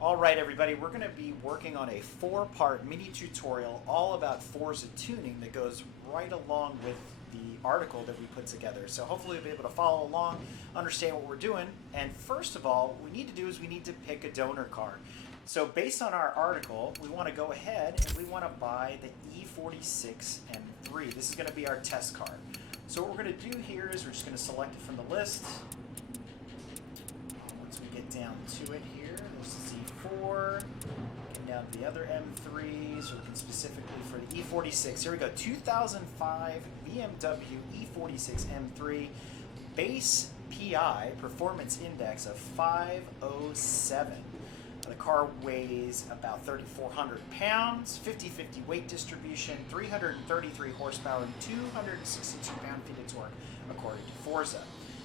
All right, everybody, we're going to be working on a 4-part mini tutorial all about Forza tuning that goes right along with the article that we put together. So hopefully you'll be able to follow along, understand what we're doing. And first of all, what we need to do is we need to pick a donor car. So based on our article, we want to go ahead and we want to buy the E46 M3. This is going to be our test car. So what we're going to do here is we're just going to select it from the list. Once we get down to it here, there's the Z4. Get down to the other M3s, we're looking specifically for the E46. Here we go, 2005 BMW E46 M3, base PI, performance index of 507. The car weighs about 3,400 pounds, 50-50 weight distribution, 333 horsepower, and 262 pound-feet of torque, according to Forza.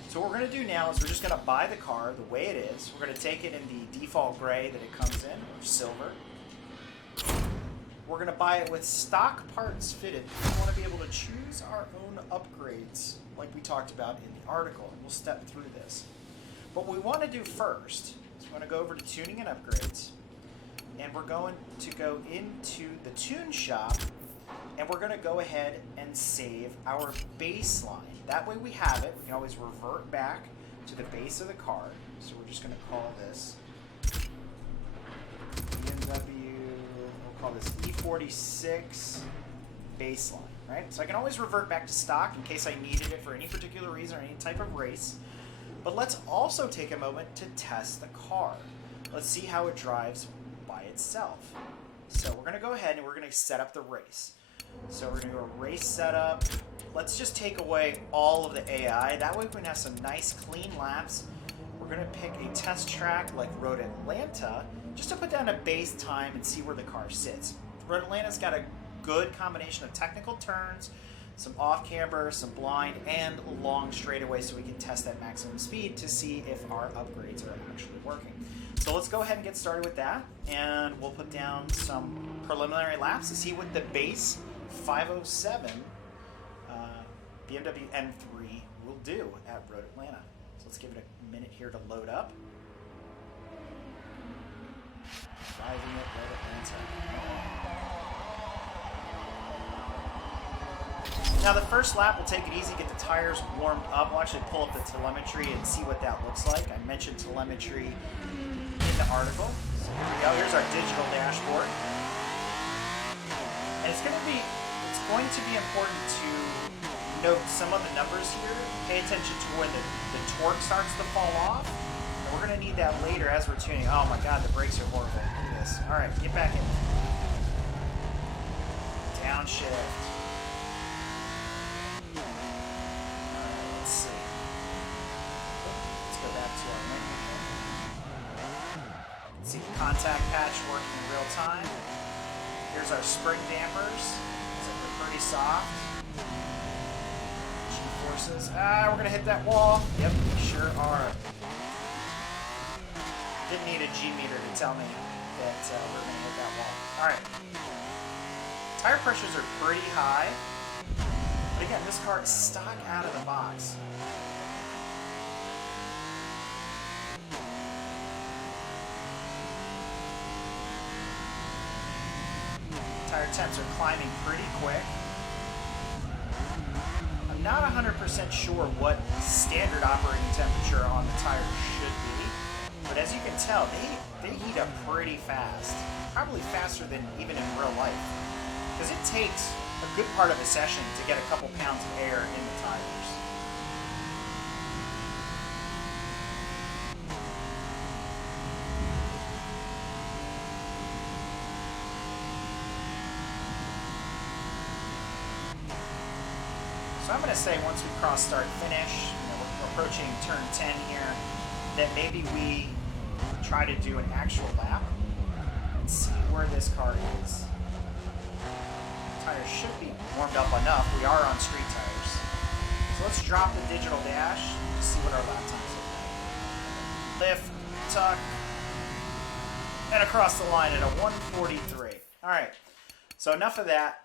So what we're going to do now is we're just going to buy the car the way it is. We're going to take it in the default gray that it comes in, or silver. We're going to buy it with stock parts fitted. We want to be able to choose our own upgrades, like we talked about in the article, and we'll step through this. What we want to do first is we're going to go over to tuning and upgrades, and we're going to go into the tune shop, and we're going to go ahead and save our baseline. That way we have it. We can always revert back to the base of the car. So we're just going to call this BMW, we'll call this E46 baseline, right? So I can always revert back to stock in case I needed it for any particular reason or any type of race. But let's also take a moment to test the car. Let's see how it drives by itself. So we're going to go ahead and we're going to set up the race. So we're going to do a race setup. Let's just take away all of the AI. That way we can have some nice clean laps. We're going to pick a test track like Road Atlanta just to put down a base time and see where the car sits. Road Atlanta's got a good combination of technical turns, some off-camber, some blind, and long straightaways so we can test that maximum speed to see if our upgrades are actually working. So let's go ahead and get started with that, and we'll put down some preliminary laps to see what the base 507 BMW M3 will do at Road Atlanta. So let's give it a minute here to load up. Driving at Road Atlanta. Now the first lap, we'll take it easy, get the tires warmed up. We'll actually pull up the telemetry and see what that looks like. I mentioned telemetry in the article. So here we go. Here's our digital dashboard. And it's going to be important to note some of the numbers here. Pay attention to when the torque starts to fall off. And we're going to need that later as we're tuning. Oh my God, the brakes are horrible. Look at this. All right, get back in. Downshift. All right, let's see. Let's go back to our menu here. See the contact patch working in real time. Here's our spring dampers. They're pretty soft. G-forces. We're going to hit that wall. Yep, we sure are. Didn't need a G-meter to tell me that we're going to hit that wall. Alright. Tire pressures are pretty high. But again, this car is stock out of the box. Tire temps are climbing pretty quick. I'm not 100% sure what standard operating temperature on the tires should be, but as you can tell, they heat up pretty fast. Probably faster than even in real life. Because it takes a good part of a session to get a couple pounds of air in the tires. So I'm going to say once we cross start finish, we're approaching turn 10 here, that maybe we try to do an actual lap and see where this car is. Tires should be warmed up enough. We are on street tires. So let's drop the digital dash and see what our lap times look like. Lift, tuck, and across the line at a 1:43. All right, so enough of that.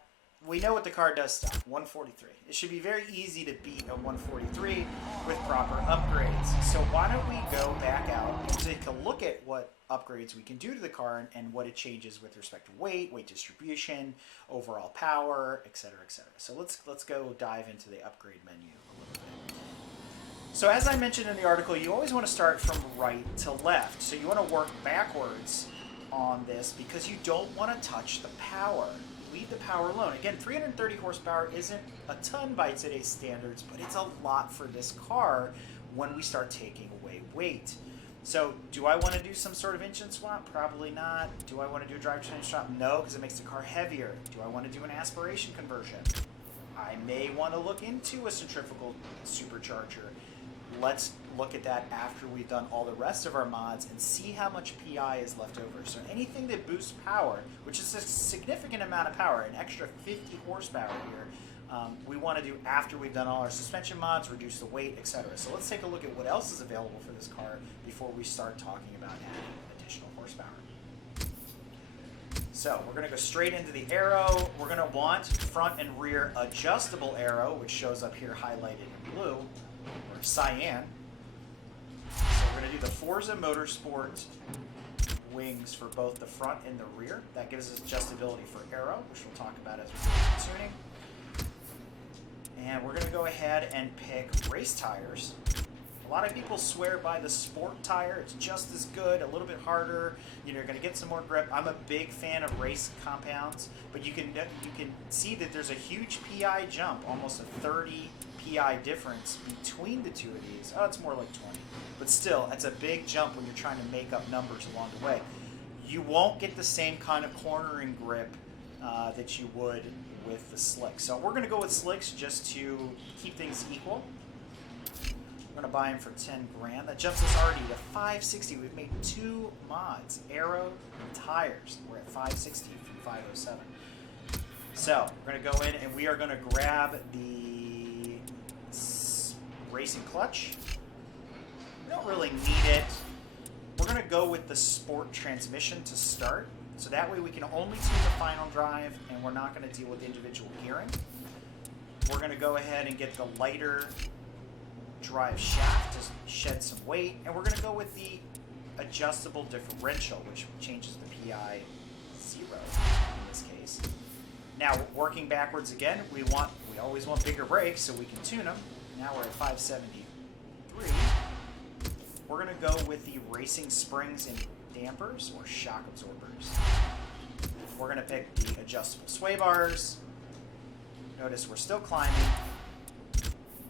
we know what the car does stock, 143. It should be very easy to beat a 143 with proper upgrades. So why don't we go back out and take a look at what upgrades we can do to the car and what it changes with respect to weight, weight distribution, overall power, etc., etc. So let's go dive into the upgrade menu a little bit. So as I mentioned in the article, you always want to start from right to left. So you want to work backwards on this because you don't want to touch the power. Leave the power alone. Again, 330 horsepower isn't a ton by today's standards, but it's a lot for this car when we start taking away weight. So do I want to do some sort of engine swap? Probably not. Do I want to do a drivetrain swap? No, because it makes the car heavier. Do I want to do an aspiration conversion? I may want to look into a centrifugal supercharger. Let's look at that after we've done all the rest of our mods and see how much PI is left over. So anything that boosts power, which is a significant amount of power, an extra 50 horsepower here, we want to do after we've done all our suspension mods, reduce the weight, etc. So let's take a look at what else is available for this car before we start talking about adding additional horsepower. So we're going to go straight into the aero. We're going to want front and rear adjustable aero, which shows up here highlighted in blue, or cyan. So we're going to do the Forza Motorsport wings for both the front and the rear. That gives us adjustability for aero, which we'll talk about as we go through tuning. And we're going to go ahead and pick race tires. A lot of people swear by the sport tire. It's just as good, a little bit harder. You're going to get some more grip. I'm a big fan of race compounds, but you can see that there's a huge PI jump, almost a 30 PI difference between the two of these. Oh, it's more like 20. But still, it's a big jump when you're trying to make up numbers along the way. You won't get the same kind of cornering grip that you would with the slicks. So we're going to go with slicks just to keep things equal. We're going to buy them for 10 grand. That jumps us already to 560. We've made 2 mods, aero and tires. We're at 560 from 507. So we're going to go in and we are going to grab the racing clutch. We don't really need it. We're going to go with the sport transmission to start. So that way we can only tune the final drive and we're not going to deal with individual gearing. We're going to go ahead and get the lighter drive shaft to shed some weight. And we're going to go with the adjustable differential, which changes the PI 0 in this case. Now, working backwards again, we always want bigger brakes so we can tune them. Now we're at 573. We're going to go with the racing springs and dampers or shock absorbers. We're going to pick the adjustable sway bars. Notice we're still climbing.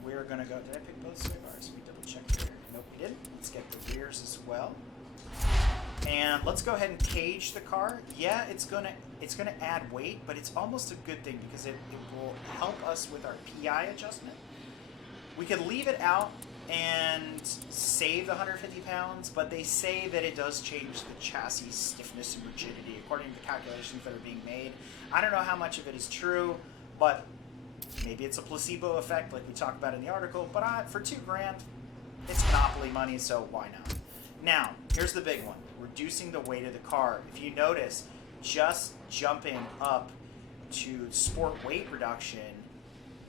We're going to go, did I pick both sway bars? We double check here. Nope, we didn't. Let's get the rears as well. And let's go ahead and cage the car. Yeah, it's gonna add weight, but it's almost a good thing because it will help us with our PI adjustment. We could leave it out and save the 150 pounds, but they say that it does change the chassis stiffness and rigidity according to the calculations that are being made. I don't know how much of it is true, but maybe it's a placebo effect like we talked about in the article, but for 2 grand, it's monopoly money, so why not? Now, here's the big one, reducing the weight of the car. If you notice, just jumping up to sport weight reduction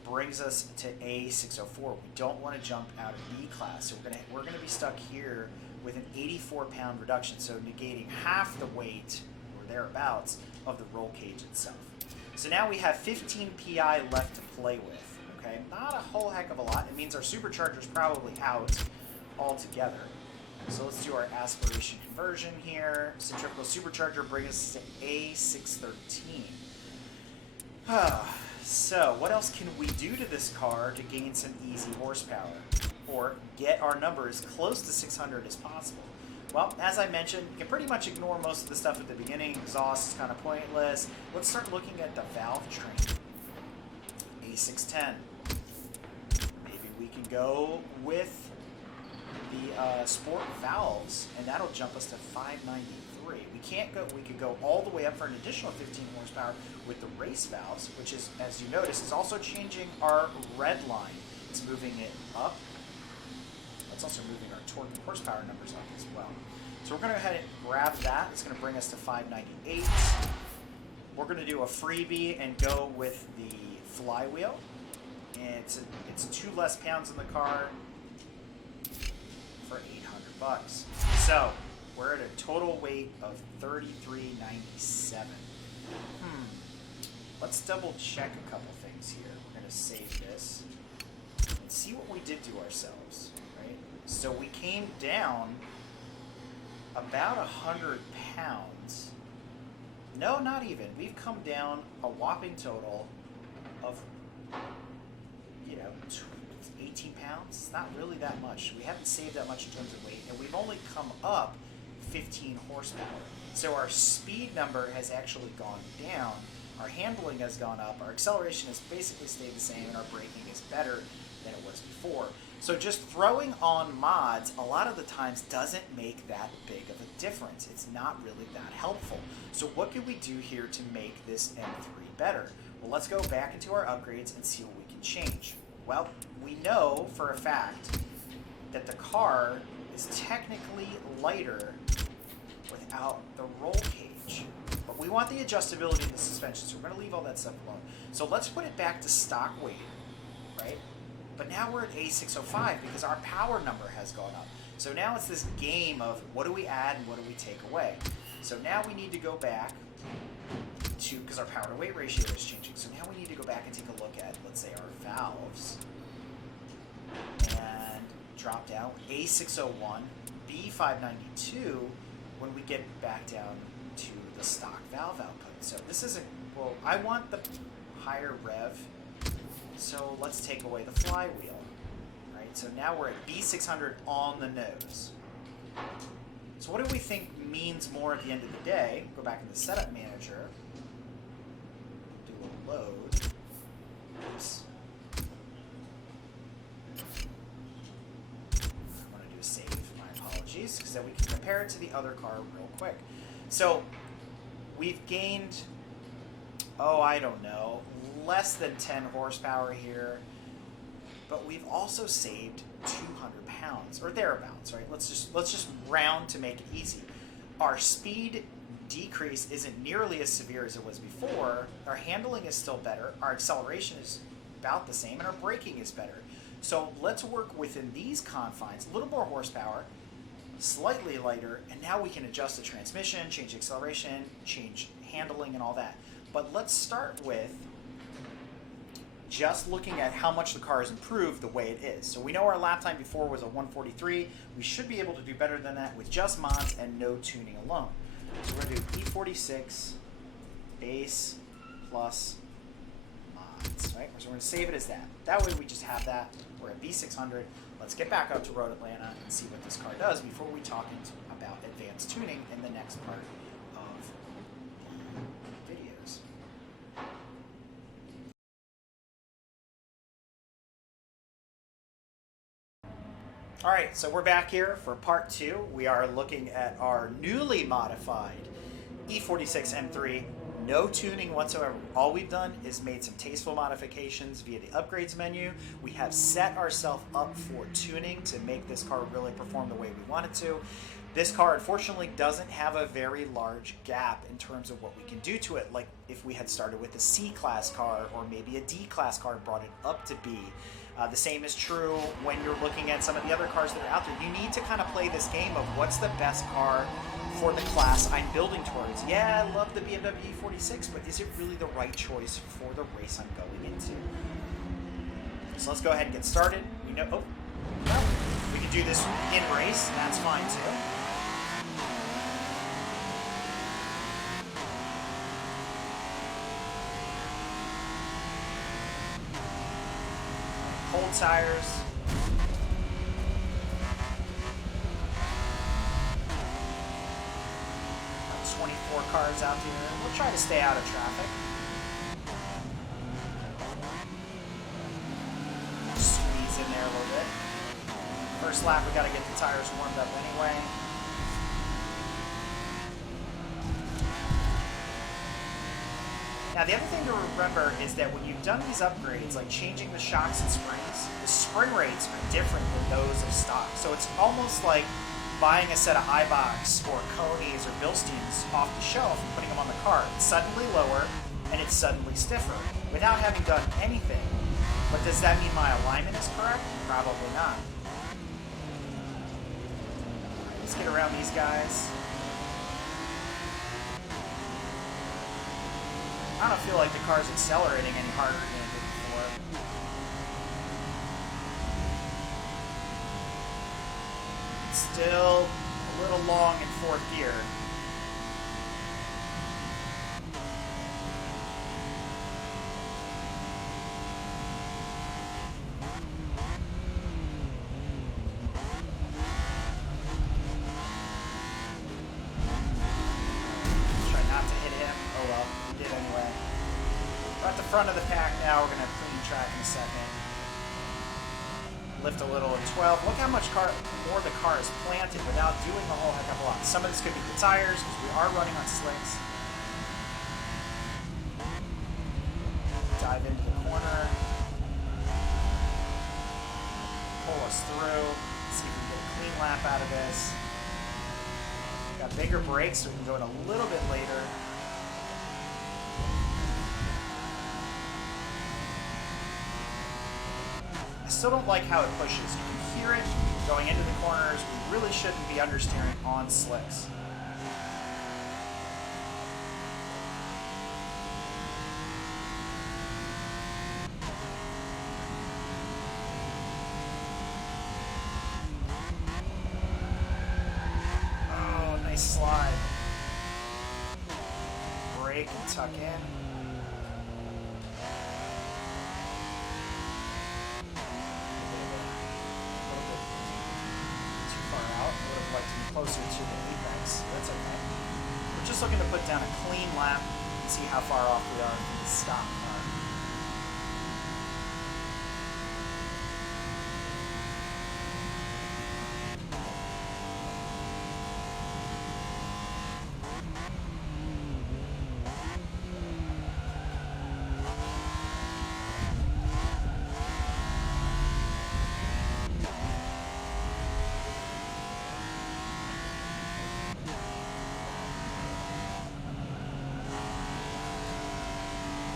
brings us to A604. We don't want to jump out of B class, so we're gonna be stuck here with an 84-pound reduction, so negating half the weight or thereabouts of the roll cage itself. So now we have 15 PI left to play with. Okay, not a whole heck of a lot. It means our supercharger's probably out altogether. So let's do our aspiration conversion here. Centrifugal supercharger brings us to A613. So what else can we do to this car to gain some easy horsepower or get our number as close to 600 as possible? Well, as I mentioned, you can pretty much ignore most of the stuff at the beginning. Exhaust is kind of pointless. Let's start looking at the valve train. A610. Maybe we can go with the sport valves, and that'll jump us to 593. We can't go. We could go all the way up for an additional 15 horsepower with the race valves, which is, as you notice, is also changing our red line. It's moving it up. It's also moving our torque and horsepower numbers up as well. So we're going to go ahead and grab that. It's going to bring us to 598. We're we're going to do a freebie and go with the flywheel. It's 2 less pounds in the car for $800. So we're at a total weight of 3397. Let's double check a couple things here. We're going to save this and see what we did to ourselves, right? So we came down about 100 pounds. No, not even. We've come down a whopping total of, 18 pounds. It's not really that much. We haven't saved that much in terms of weight, and we've only come up 15 horsepower. So our speed number has actually gone down. Our handling has gone up. Our acceleration has basically stayed the same, and our braking is better than it was before. So just throwing on mods a lot of the times doesn't make that big of a difference. It's not really that helpful. So what can we do here to make this M3 better? Well, let's go back into our upgrades and see what we can change. Well, we know for a fact that the car is technically lighter without the roll cage. But we want the adjustability in the suspension, so we're going to leave all that stuff alone. So let's put it back to stock weight, right? But now we're at A605 because our power number has gone up. So now it's this game of what do we add and what do we take away. So now we need to go back to, because our power to weight ratio is changing, so now we need to go back and take a look at, let's say, our valves and drop down A601, B592 when we get back down to the stock valve output. So this isn't, well, I want the higher rev, so let's take away the flywheel, right? So now we're at B600 on the nose. So what do we think means more at the end of the day? Go back in the setup manager, do a load. Oops. I want to do a save, my apologies, because then we can compare it to the other car real quick. So we've gained, I don't know, less than 10 horsepower here, but we've also saved 200 pounds or thereabouts, right? Let's just round to make it easy. Our speed decrease isn't nearly as severe as it was before. Our handling is still better. Our acceleration is about the same, and our braking is better. So let's work within these confines. A little more horsepower, slightly lighter, and now we can adjust the transmission, change acceleration, change handling, and all that. But let's start with just looking at how much the car has improved the way it is. So we know our lap time before was a 143. We should be able to do better than that with just mods and no tuning alone. So we're going to do E46 base plus mods, right? So we're going to save it as that. That way we just have that. We're at B600. Let's get back up to Road Atlanta and see what this car does before we talk about advanced tuning in the next part of videos. All right, so we're back here for part 2. We are looking at our newly modified E46 M3. No tuning whatsoever. All we've done is made some tasteful modifications via the upgrades menu. We have set ourselves up for tuning to make this car really perform the way we want it to. This car, unfortunately, doesn't have a very large gap in terms of what we can do to it, like if we had started with a C-Class car or maybe a D-Class car and brought it up to B. The same is true when you're looking at some of the other cars that are out there. You need to kind of play this game of what's the best car for the class I'm building towards. Yeah, I love the BMW E46, but is it really the right choice for the race I'm going into? So let's go ahead and get started. We know, well, we can do this in race, that's fine too. Cold tires. 24 cars out here. We'll try to stay out of traffic. Squeeze in there a little bit. First lap, we got to get the tires warmed up anyway. Now, the other thing to remember is that when you've done these upgrades, like changing the shocks and springs, the spring rates are different than those of stock. So it's almost like buying a set of Ibachs or Conies or Bilsteins off the shelf and putting them on the car. It's suddenly lower and it's suddenly stiffer without having done anything. But does that mean my alignment is correct? Probably not. Let's get around these guys. I don't feel like the car's accelerating any harder than it did before. It's still a little long in fourth gear. Try not to hit him. Oh well, we did anyway. We're at the front of the pack now. We're going to clean track in a second. Lift a little at 12. Look how much more the car is planted without doing a whole heck of a lot. Some of this could be the tires because we are running on slicks. Dive into the corner. Pull us through. See if we can get a clean lap out of this. Got bigger brakes so we can go in a little bit later. I still don't like how it pushes. You can hear it going into the corners. We really shouldn't be understeering on slicks. Oh, nice slide. Brake and tuck in. Closer to the apex. That's okay. We're just looking to put down a clean lap and see how far off we are from the stop car.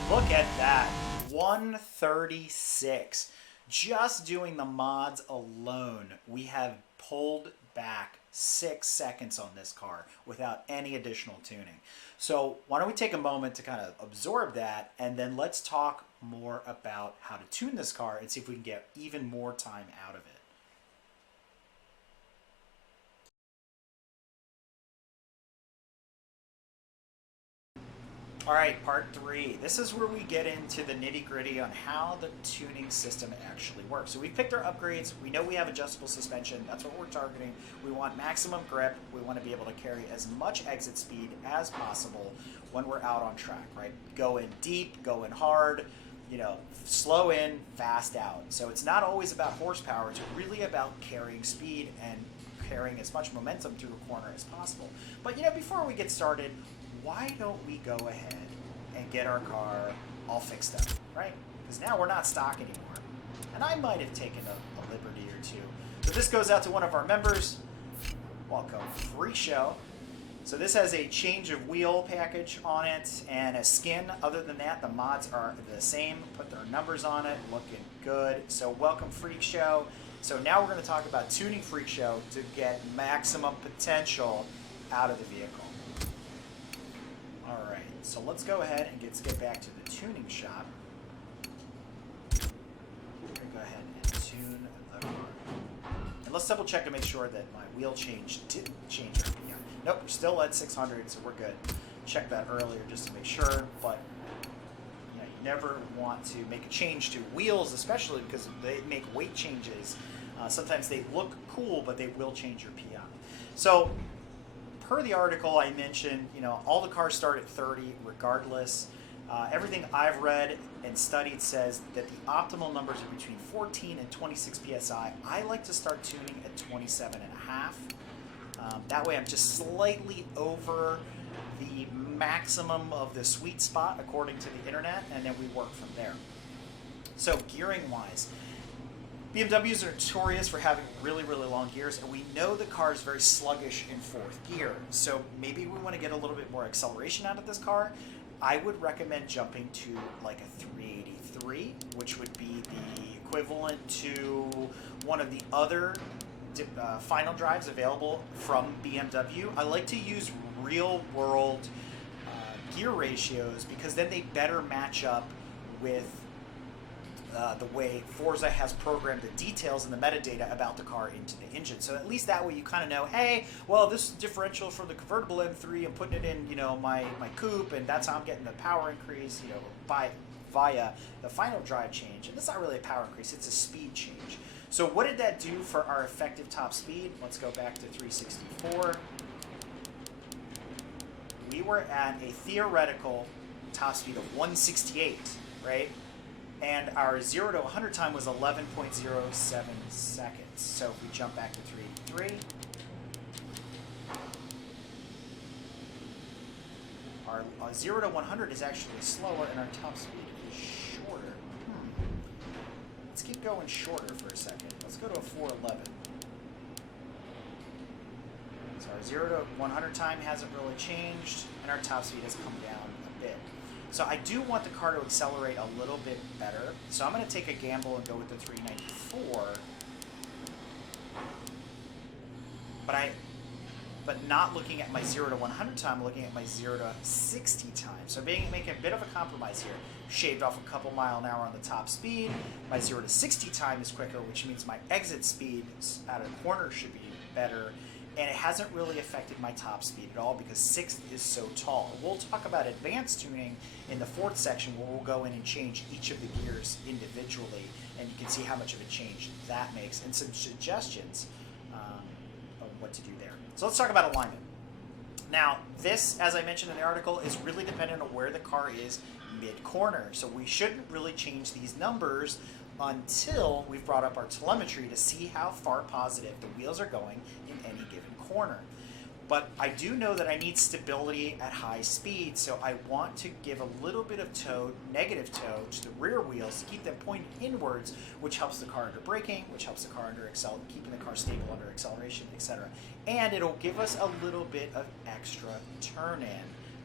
Look at that, 136. Just doing the mods alone, we have pulled back 6 seconds on this car without any additional tuning. So why don't we take a moment to kind of absorb that, and then let's talk more about how to tune this car and see if we can get even more time out of it. All right, part 3. This is where we get into the nitty-gritty on how the tuning system actually works. So we've picked our upgrades. We know we have adjustable suspension. That's what we're targeting. We want maximum grip. We want to be able to carry as much exit speed as possible when we're out on track, right? Go in deep, go in hard, you know, slow in, fast out. So it's not always about horsepower. It's really about carrying speed and carrying as much momentum through a corner as possible. But, you know, before we get started, why don't we go ahead and get our car all fixed up, right? Because now we're not stock anymore. And I might have taken a liberty or two. So this goes out to one of our members. Welcome, Freak Show. So this has a change of wheel package on it and a skin. Other than that, the mods are the same. Put their numbers on it, looking good. So welcome, Freak Show. So now we're going to talk about tuning Freak Show to get maximum potential out of the vehicle. All right, so let's go ahead and get back to the tuning shop. We're going to go ahead and tune the car. And let's double check to make sure that my wheel change didn't change anything. Yeah. Nope, we're still at 600, so we're good. Check that earlier just to make sure, but you know, you never want to make a change to wheels, especially because they make weight changes. Sometimes they look cool, but they will change your PI. So per the article I mentioned, you know, all the cars start at 30 regardless. Everything I've read and studied says that the optimal numbers are between 14 and 26 PSI. I like to start tuning at 27.5. That way I'm just slightly over the maximum of the sweet spot according to the internet, and then we work from there. So gearing wise, BMWs are notorious for having really, really long gears, and we know the car is very sluggish in fourth gear. So maybe we want to get a little bit more acceleration out of this car. I would recommend jumping to like a 383, which would be the equivalent to one of the other final drives available from BMW. I like to use real-world gear ratios because then they better match up with the way Forza has programmed the details and the metadata about the car into the engine. So at least that way you kind of know, hey, well, this is differential for the convertible M3. I'm putting it in, you know, my coupe, and that's how I'm getting the power increase, you know, via the final drive change. And it's not really a power increase, it's a speed change. So what did that do for our effective top speed? Let's go back to 364. We were at a theoretical top speed of 168, right? And our 0 to 100 time was 11.07 seconds. So if we jump back to 383, our 0 to 100 is actually slower and our top speed is shorter. Let's keep going shorter for a second. Let's go to a 411. So our 0 to 100 time hasn't really changed, and our top speed has come down a bit. So I do want the car to accelerate a little bit better. So I'm going to take a gamble and go with the 394. But not looking at my 0 to 100 time, looking at my 0 to 60 time. So making a bit of a compromise here. Shaved off a couple mile/an-hour on the top speed. My 0 to 60 time is quicker, which means my exit speed out of the corner should be better. And it hasn't really affected my top speed at all because 6th is so tall. We'll talk about advanced tuning in the 4th section where we'll go in and change each of the gears individually, and you can see how much of a change that makes and some suggestions of what to do there. So let's talk about alignment. Now, this, as I mentioned in the article, is really dependent on where the car is mid-corner. So we shouldn't really change these numbers until we've brought up our telemetry to see how far positive the wheels are going in any given corner. But I do know that I need stability at high speed, so I want to give a little bit of negative toe to the rear wheels to keep them pointed inwards, which helps the car under braking, which helps the car under keeping the car stable under acceleration, etc. And it'll give us a little bit of extra turn-in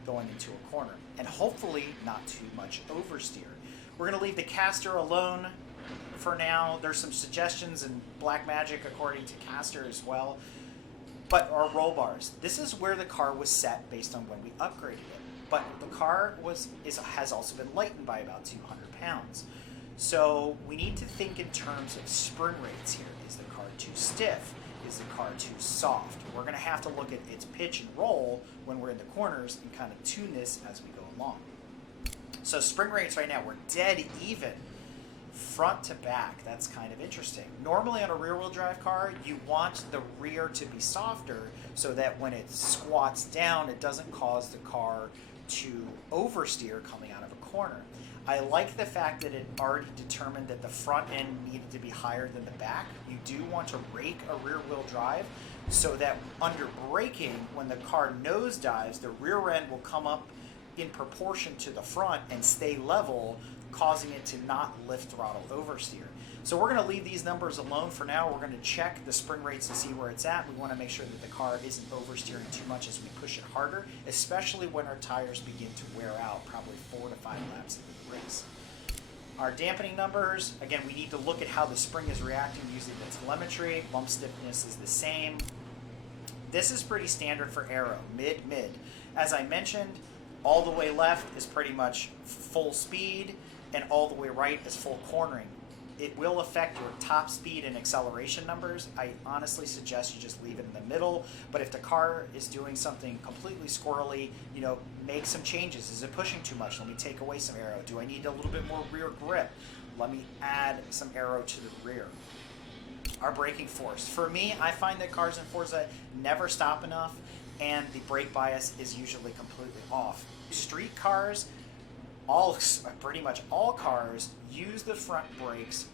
going into a corner, and hopefully not too much oversteer. We're going to leave the caster alone for now. There's some suggestions in Black Magic according to caster as well. But our roll bars, this is where the car was set based on when we upgraded it. But the car has also been lightened by about 200 pounds. So we need to think in terms of spring rates here. Is the car too stiff? Is the car too soft? We're going to have to look at its pitch and roll when we're in the corners and kind of tune this as we go along. So spring rates right now, we're dead even front to back. That's kind of interesting. Normally on a rear-wheel drive car, you want the rear to be softer so that when it squats down, it doesn't cause the car to oversteer coming out of a corner. I like the fact that it already determined that the front end needed to be higher than the back. You do want to rake a rear-wheel drive so that under braking, when the car nosedives, the rear end will come up in proportion to the front and stay level, causing it to not lift throttle oversteer. So we're going to leave these numbers alone for now. We're going to check the spring rates to see where it's at. We want to make sure that the car isn't oversteering too much as we push it harder, especially when our tires begin to wear out, probably 4 to 5 laps into the race. Our dampening numbers, again, we need to look at how the spring is reacting using the telemetry. Bump stiffness is the same. This is pretty standard for aero, mid-mid. As I mentioned, all the way left is pretty much full speed, and all the way right is full cornering. It will affect your top speed and acceleration numbers. I honestly suggest you just leave it in the middle, but if the car is doing something completely squirrely, you know, make some changes. Is it pushing too much? Let me take away some aero. Do I need a little bit more rear grip? Let me add some aero to the rear. Our braking force. For me, I find that cars in Forza never stop enough, and the brake bias is usually completely off. Street cars, pretty much all cars use the front brakes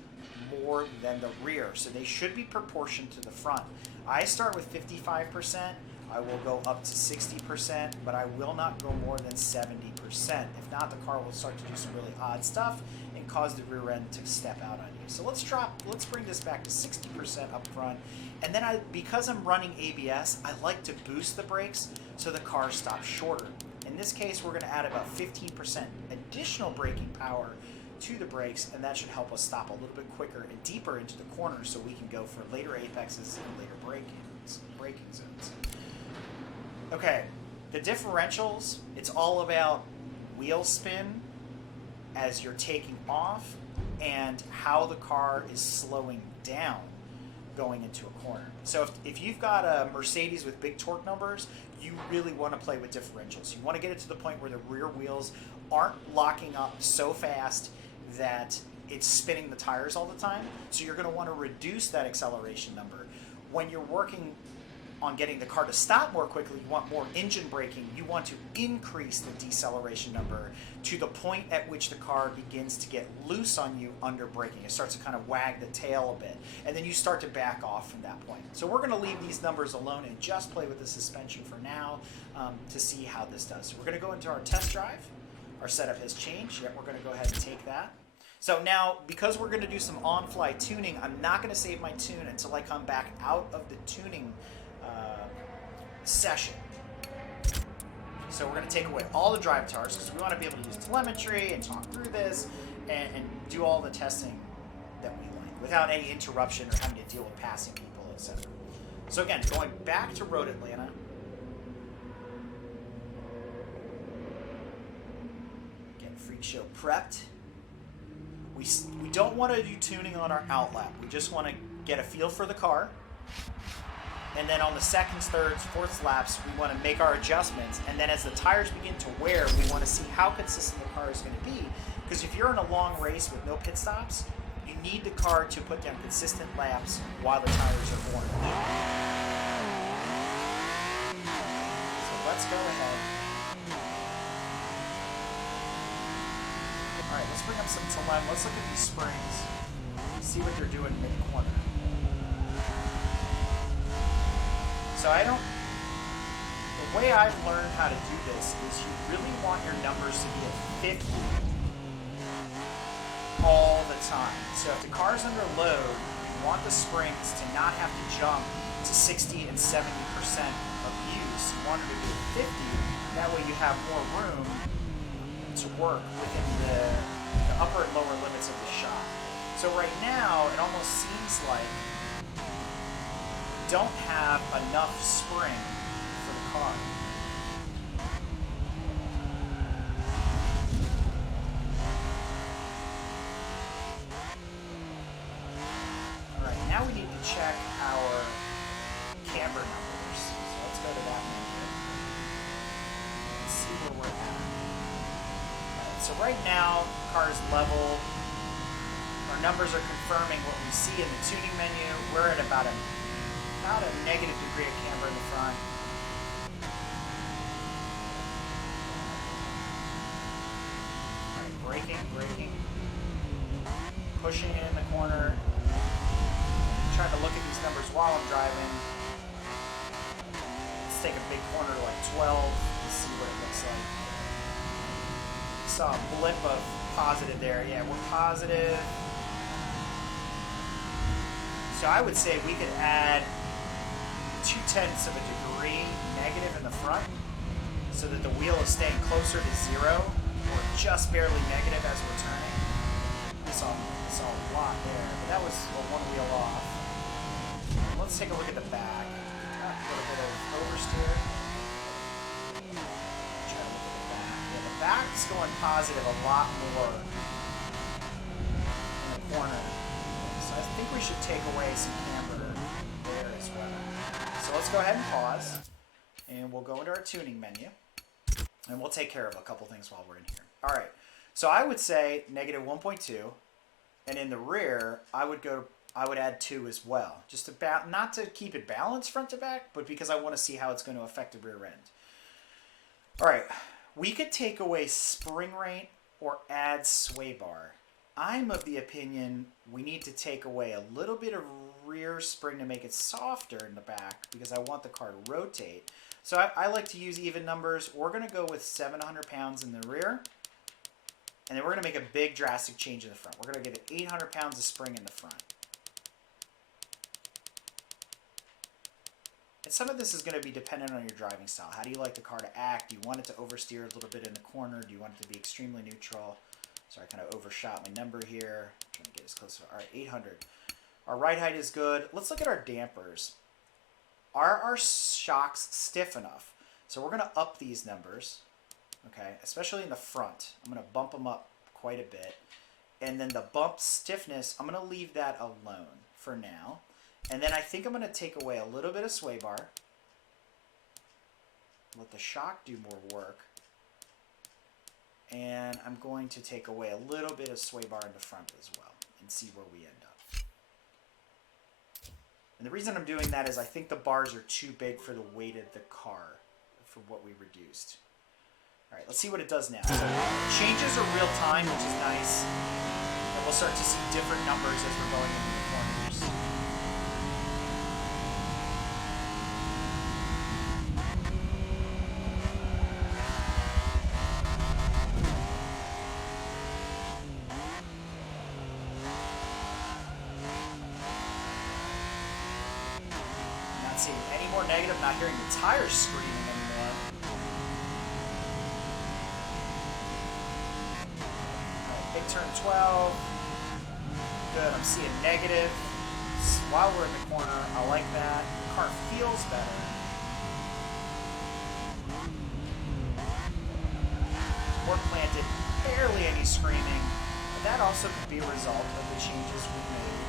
more than the rear, so they should be proportioned to the front. I start with 55%, I will go up to 60%, but I will not go more than 70%. If not, the car will start to do some really odd stuff and cause the rear end to step out on you. So let's bring this back to 60% up front. And then because I'm running ABS, I like to boost the brakes so the car stops shorter. In this case, we're going to add about 15% additional braking power to the brakes, and that should help us stop a little bit quicker and deeper into the corner so we can go for later apexes and later braking zones. Okay, the differentials, it's all about wheel spin as you're taking off and how the car is slowing down going into a corner. So if you've got a Mercedes with big torque numbers, you really want to play with differentials. You want to get it to the point where the rear wheels aren't locking up so fast that it's spinning the tires all the time. So you're going to want to reduce that acceleration number. When you're working on getting the car to stop more quickly, you want more engine braking, you want to increase the deceleration number to the point at which the car begins to get loose on you under braking. It starts to kind of wag the tail a bit, and then you start to back off from that point. So we're going to leave these numbers alone and just play with the suspension for now to see how this does. So we're going to go into our test drive. Our setup has changed. Yep, we're going to go ahead and take that. So now, because we're going to do some on-fly tuning, I'm not going to save my tune until I come back out of the tuning session. So we're going to take away all the drive tars because we want to be able to use telemetry and talk through this and do all the testing that we like without any interruption or having to deal with passing people, etc. So again, going back to Road Atlanta. Getting Freak Show prepped. We don't want to do tuning on our outlap. We just want to get a feel for the car. And then on the seconds, thirds, fourths laps, we want to make our adjustments. And then as the tires begin to wear, we want to see how consistent the car is going to be. Because if you're in a long race with no pit stops, you need the car to put down consistent laps while the tires are worn. So let's go ahead. All right, let's bring up some telemetry. Let's look at these springs, see what they're doing mid-corner. So the way I've learned how to do this is you really want your numbers to be at 50 all the time. So if the car's under load, you want the springs to not have to jump to 60 and 70% of use. You want it to be at 50. That way you have more room to work within the upper and lower limits of the shop. So right now, it almost seems like don't have enough spring for the car. Alright, now we need to check our camber numbers. So let's go to that menu and see where we're at. Alright, so right now, the car is level. Our numbers are confirming what we see in the tuning menu. We're at about a negative degree of camber in the front. All right, braking, pushing it in the corner. Trying to look at these numbers while I'm driving. Let's take a big corner to like 12 and see what it looks like. Saw a blip of positive there. Yeah, we're positive. So I would say we could add 0.2 of a degree negative in the front so that the wheel is staying closer to zero or just barely negative as we're turning. We saw a lot there, but that was one wheel off. Let's take a look at the back. A little bit of oversteer. Try to look at the back. Yeah, the back's going positive a lot more in the corner. So I think we should take away some camber there as well. So let's go ahead and pause, and we'll go into our tuning menu, and we'll take care of a couple things while we're in here. All right, so I would say negative 1.2, and in the rear, I would add 2 as well, just to not to keep it balanced front to back, but because I want to see how it's going to affect the rear end. All right, we could take away spring rate or add sway bar. I'm of the opinion we need to take away a little bit of rear spring to make it softer in the back because I want the car to rotate. So I like to use even numbers. We're going to go with 700 pounds in the rear. And then we're going to make a big drastic change in the front. We're going to give it 800 pounds of spring in the front. And some of this is going to be dependent on your driving style. How do you like the car to act? Do you want it to oversteer a little bit in the corner? Do you want it to be extremely neutral? So I kind of overshot my number here. I'm trying to get as close to, all right, 800. Our ride height is good. Let's look at our dampers. Are our shocks stiff enough? So we're going to up these numbers, okay, especially in the front. I'm going to bump them up quite a bit. And then the bump stiffness, I'm going to leave that alone for now. And then I think I'm going to take away a little bit of sway bar. Let the shock do more work. And I'm going to take away a little bit of sway bar in the front as well and see where we end up. And the reason I'm doing that is I think the bars are too big for the weight of the car for what we reduced. All right, let's see what it does now. So changes are real time, which is nice. And we'll start to see different numbers as we're going into the corners. Not seeing any more negative, not hearing the tires screaming anymore. Alright, big turn 12. Good, I'm seeing negative. While we're in the corner, I like that. The car feels better. More planted, barely any screaming. But that also could be a result of the changes we made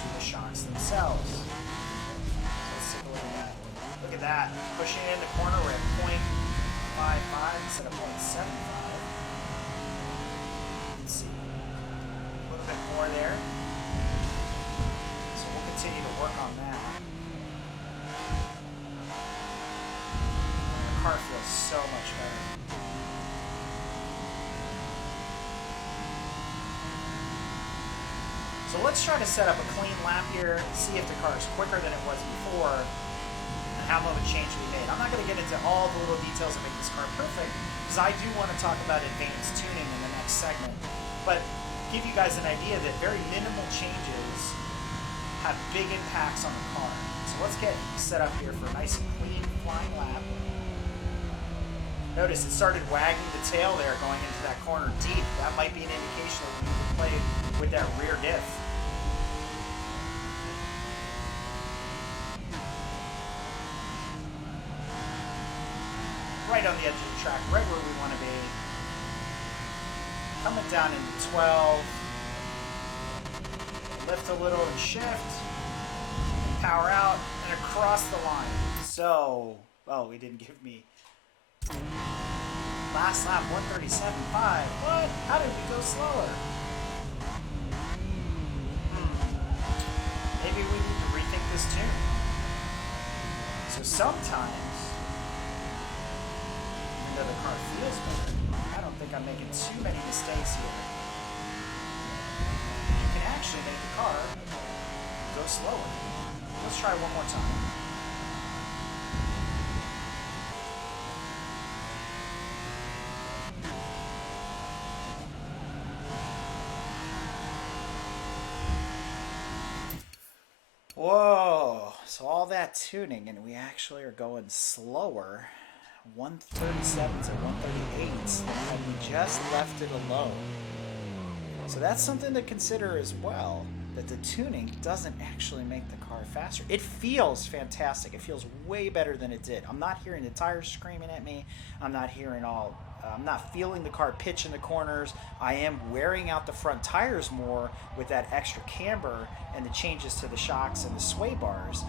to the shocks themselves. Look at that. Pushing in the corner, we're at 0.55 instead of 0.75. Let's see. A little bit more there. So we'll continue to work on that. The car feels so much better. So let's try to set up a clean lap here, see if the car is quicker than it was before. How much change we made. I'm not going to get into all the little details that make this car perfect, because I do want to talk about advanced tuning in the next segment. But give you guys an idea that very minimal changes have big impacts on the car. So let's get set up here for a nice and clean flying lap. Notice it started wagging the tail there going into that corner deep. That might be an indication that we need to play with that rear diff. Right on the edge of the track, right where we want to be. Coming down into 12. Lift a little and shift. Power out and across the line. So, oh, it didn't give me. Last lap, 137.5. What? How did we go slower? Maybe we need to rethink this tune. So sometimes, the car feels better, I don't think I'm making too many mistakes here. You can actually make the car go slower. Let's try one more time. Whoa, so all that tuning and we actually are going slower. 137 to 138, and we just left it alone. So that's something to consider as well, that the tuning doesn't actually make the car faster. It feels fantastic. It feels way better than it did. I'm not hearing the tires screaming at me. I'm not feeling the car pitch in the corners. I am wearing out the front tires more with that extra camber and the changes to the shocks and the sway bars.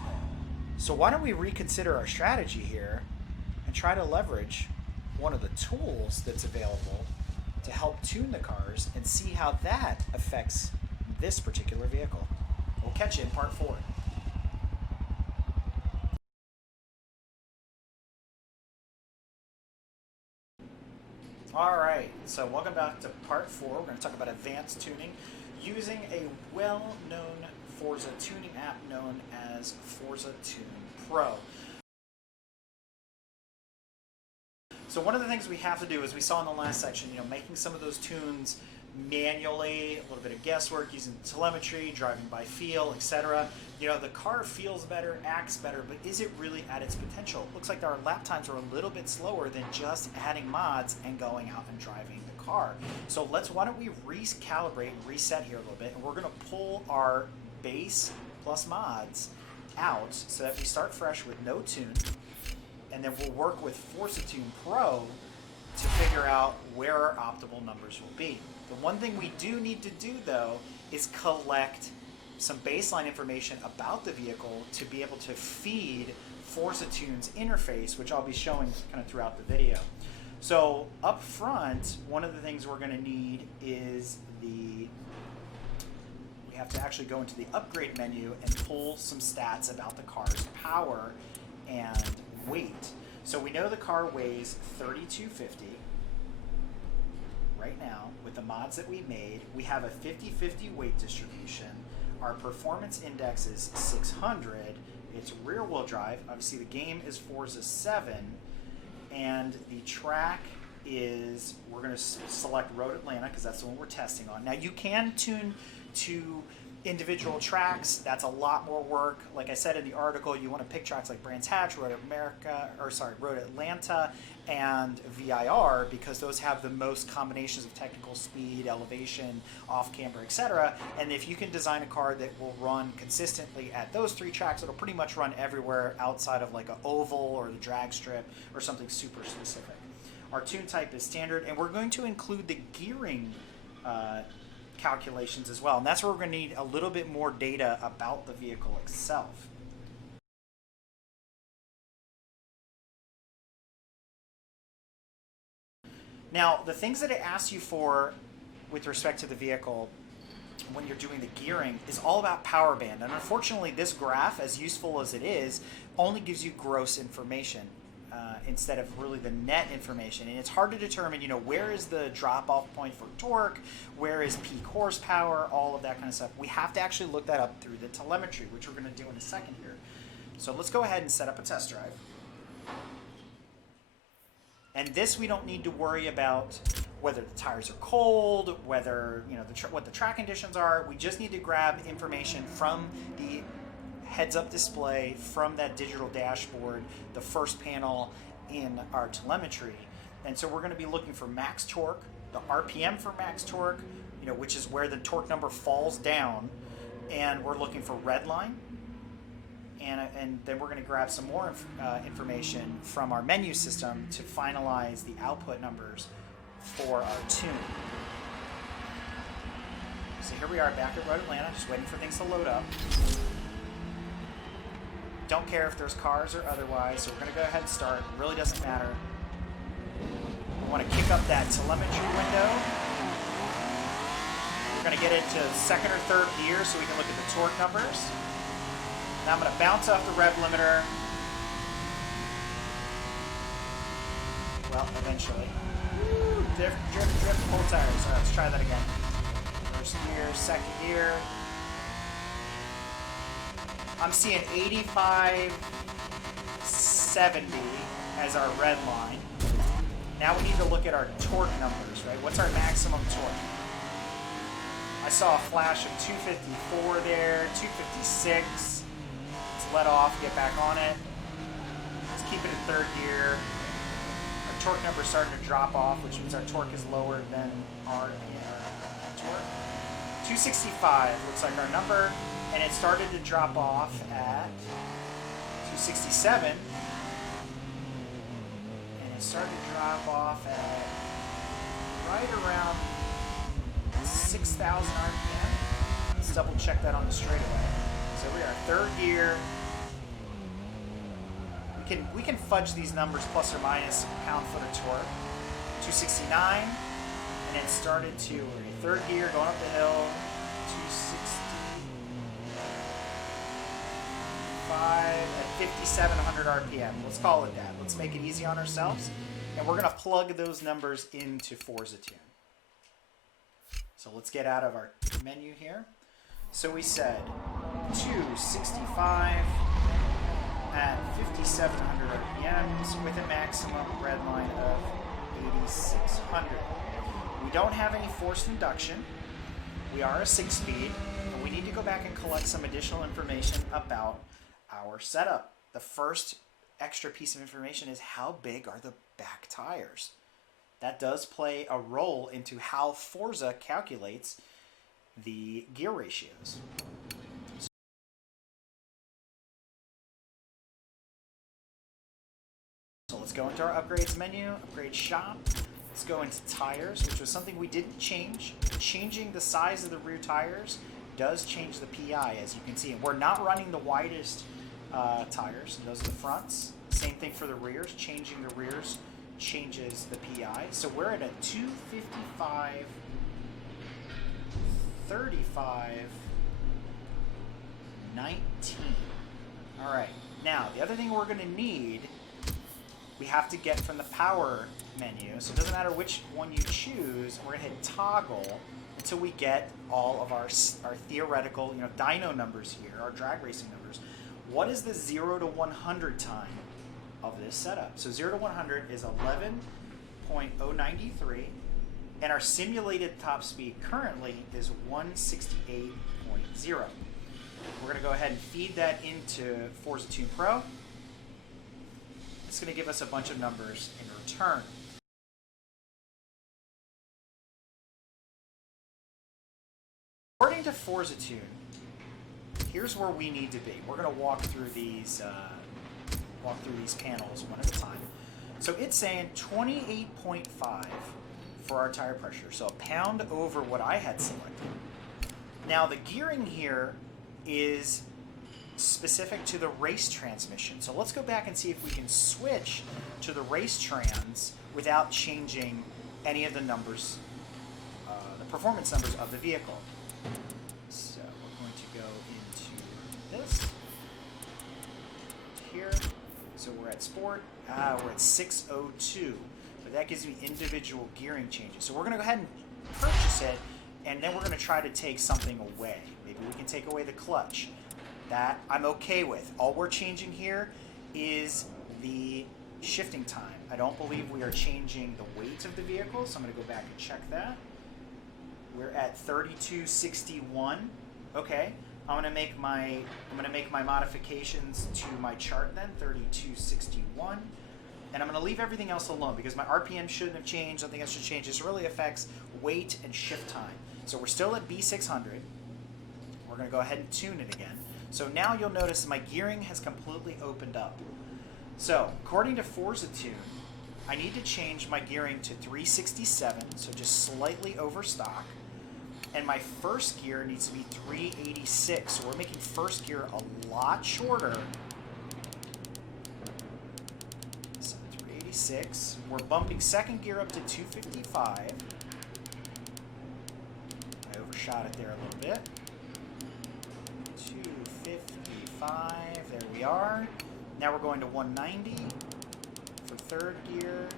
So why don't we reconsider our strategy here and try to leverage one of the tools that's available to help tune the cars and see how that affects this particular vehicle. We'll catch you in part 4. Alright, so welcome back to part 4. We're going to talk about advanced tuning using a well-known Forza tuning app known as Forza Tune Pro. So one of the things we have to do, as we saw in the last section, making some of those tunes manually, a little bit of guesswork, using telemetry, driving by feel, etc. The car feels better, acts better, but is it really at its potential? Looks like our lap times are a little bit slower than just adding mods and going out and driving the car. So why don't we recalibrate and reset here a little bit, and we're going to pull our base plus mods out so that we start fresh with no tune, and then we'll work with Forza Tune Pro to figure out where our optimal numbers will be. The one thing we do need to do, though, is collect some baseline information about the vehicle to be able to feed Forza Tune's interface, which I'll be showing kind of throughout the video. So up front, one of the things we're going to need is we have to actually go into the upgrade menu and pull some stats about the car's power and weight. So we know the car weighs 3,250 right now. With the mods that we made, we have a 50-50 weight distribution. Our performance index is 600. It's rear wheel drive. Obviously the game is Forza 7, and the track is, we're going to select Road Atlanta because that's the one we're testing on. Now you can tune to individual tracks. That's a lot more work. Like I said in the article, you want to pick tracks like Brands Hatch, Road Atlanta, and VIR, because those have the most combinations of technical speed, elevation, off-camber, etc. And if you can design a car that will run consistently at those three tracks, it'll pretty much run everywhere outside of like an oval or the drag strip or something super specific. Our tune type is standard, and we're going to include the gearing calculations as well, and that's where we're going to need a little bit more data about the vehicle itself. Now, the things that it asks you for with respect to the vehicle when you're doing the gearing is all about power band, and unfortunately this graph, as useful as it is, only gives you gross information instead of really the net information, and it's hard to determine, where is the drop-off point for torque, where is peak horsepower, all of that kind of stuff. We have to actually look that up through the telemetry, which we're going to do in a second here. So let's go ahead and set up a test drive. And this, we don't need to worry about whether the tires are cold, whether what the track conditions are. We just need to grab information from the heads-up display, from that digital dashboard, the first panel in our telemetry. And so we're going to be looking for max torque, the RPM for max torque, which is where the torque number falls down, and we're looking for red line. And then we're going to grab some more information from our menu system to finalize the output numbers for our tune. So here we are back at Road Atlanta, just waiting for things to load up. Don't care if there's cars or otherwise, so we're going to go ahead and start. It really doesn't matter. We want to kick up that telemetry window. We're going to get into second or third gear so we can look at the torque numbers. Now I'm going to bounce off the rev limiter. Well, eventually. Woo, drift, pull tires. All right, let's try that again. First gear, second gear. I'm seeing 85, 70 as our red line. Now we need to look at our torque numbers, right? What's our maximum torque? I saw a flash of 254 there, 256. Let's let off, get back on it. Let's keep it in third gear. Our torque number is starting to drop off, which means our torque is lower than our torque. 265 looks like our number. And it started to drop off at 267. And it started to drop off at right around 6,000 RPM. Let's double check that on the straightaway. So we are third gear. We can fudge these numbers plus or minus pound-foot of torque. 269. And it started to, we're in third gear, going up the hill. 260. At 5,700 RPM. Let's call it that. Let's make it easy on ourselves. And we're going to plug those numbers into Forza Tune. So let's get out of our menu here. So we said 265 at 5,700 RPMs with a maximum red line of 8,600. We don't have any forced induction. We are a 6-speed, and we need to go back and collect some additional information about our setup. The first extra piece of information is how big are the back tires. That does play a role into how Forza calculates the gear ratios. So let's go into our upgrades menu, upgrade shop. Let's go into tires, which was something we didn't change. Changing the size of the rear tires does change the PI, as you can see. And we're not running the widest tires. Those are the fronts. Same thing for the rears. Changing the rears changes the PI. So we're at a 255, 35, 19. All right. Now, the other thing we're going to need, we have to get from the power menu. So it doesn't matter which one you choose. We're going to hit toggle until we get all of our theoretical, dyno numbers here, our drag racing numbers. What is the 0 to 100 time of this setup? So 0 to 100 is 11.093, and our simulated top speed currently is 168.0. We're going to go ahead and feed that into Forza Tune Pro. It's going to give us a bunch of numbers in return. According to Forza Tune, here's where we need to be. We're going to walk through these panels one at a time. So it's saying 28.5 for our tire pressure, so a pound over what I had selected. Now the gearing here is specific to the race transmission. So let's go back and see if we can switch to the race trans without changing any of the numbers, the performance numbers of the vehicle. So we're going to go into this, here. So we're at sport, we're at 602, but that gives me individual gearing changes. So we're going to go ahead and purchase it, and then we're going to try to take something away. Maybe we can take away the clutch. That I'm okay with. All we're changing here is the shifting time. I don't believe we are changing the weight of the vehicle, so I'm going to go back and check that. We're at 3261. Okay, I'm going to make my modifications to my chart then, 3261, and I'm going to leave everything else alone because my RPM shouldn't have changed. Nothing else should change. This really affects weight and shift time. So we're still at B600. We're going to go ahead and tune it again. So now you'll notice my gearing has completely opened up. So according to Forza Tune, I need to change my gearing to 367, so just slightly over stock. And my first gear needs to be 386, so we're making first gear a lot shorter. So 386. We're bumping second gear up to 255. I overshot it there a little bit. 255, there we are. Now we're going to 190 for third gear.